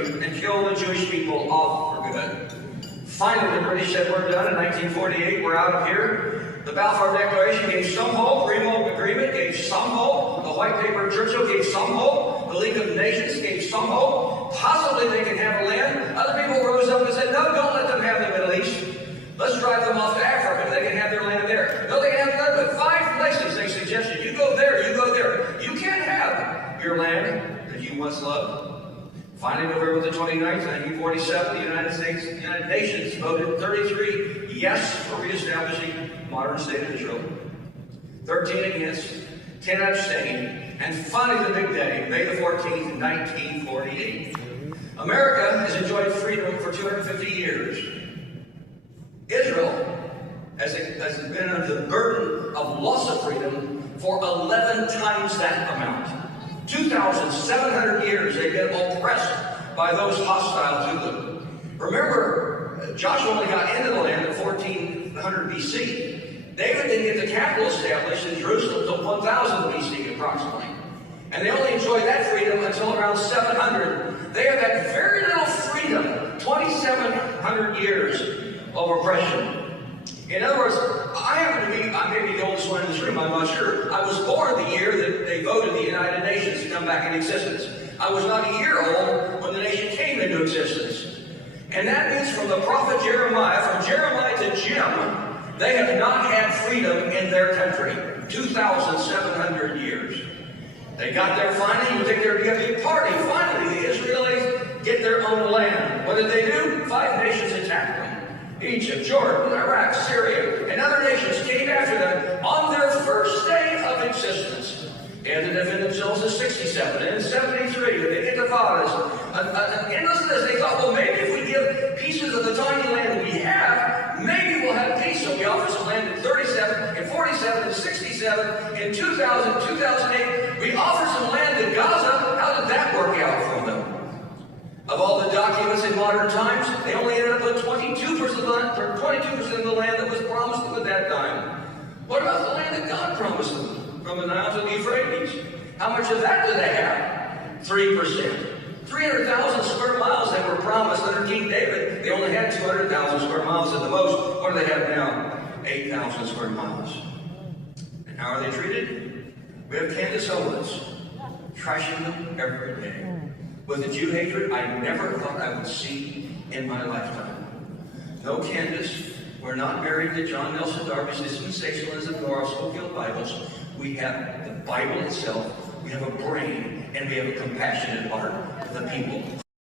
invade and kill the Jewish people off for good. Finally, the British said we're done in 1948, we're out of here. The Balfour Declaration gave some hope, Remo Agreement gave some hope, the White Paper of Churchill gave some hope, the League of Nations gave some hope. Possibly they can have a land. Other people rose up and said, no, don't let them have the Middle East. Let's drive them off to Africa. They can have their land there. No, they can have none but 5 places they suggested. You go there, you go there. You can't have your land that you once loved. Finally, November the 29th, 1947, the United Nations voted 33 yes for reestablishing modern state of Israel, 13 against, 10 abstained, and finally the big day, May the 14th, 1948. America has enjoyed freedom for 250 years. Israel has been under the burden of loss of freedom for 11 times that amount. 2,700 years they've been oppressed by those hostile to them. Remember, Joshua only got into the land in 1400 BC. David didn't get the capital established in Jerusalem until 1000 BC approximately. And they only enjoyed that freedom until around 700. They have had very little freedom, 2,700 years of oppression. In other words, I may be the oldest one in this room, I'm not sure. I was born the year that they voted the United Nations to come back into existence. I was not a year old when the nation came into existence. And that means from the prophet Jeremiah, from Jeremiah to Jim, they have not had freedom in their country. 2,700 years. They got there finally. You think there'd be a big party. Finally, the Israelis get their own land. What did they do? 5 nations attacked them. Egypt, Jordan, Iraq, Syria, and other nations came after them on their first day of existence. And to defend themselves in 67 and in 73, the big intifadas. And listen to this, they thought, well, maybe if we give pieces of the tiny land we have, maybe we'll have peace. So we offered some land in 37, in 47, in 67, in 2000, 2008. We offered some land in Gaza. How did that work out for them? Of all the documents in modern times, they only ended up with 22% of the land that was promised them at that time. What about the land that God promised them from the Nile to the Euphrates? How much of that do they have? 3%. 300,000 square miles they were promised under King David. They only had 200,000 square miles at the most. What do they have now? 8,000 square miles. And how are they treated? We have Candace Owens trashing them every day. With a Jew hatred I never thought I would see in my lifetime. No, Candace, we're not married to John Nelson Darby's dispensationalism nor our Schofield Bibles. We have the Bible itself, we have a brain, and we have a compassionate heart for the people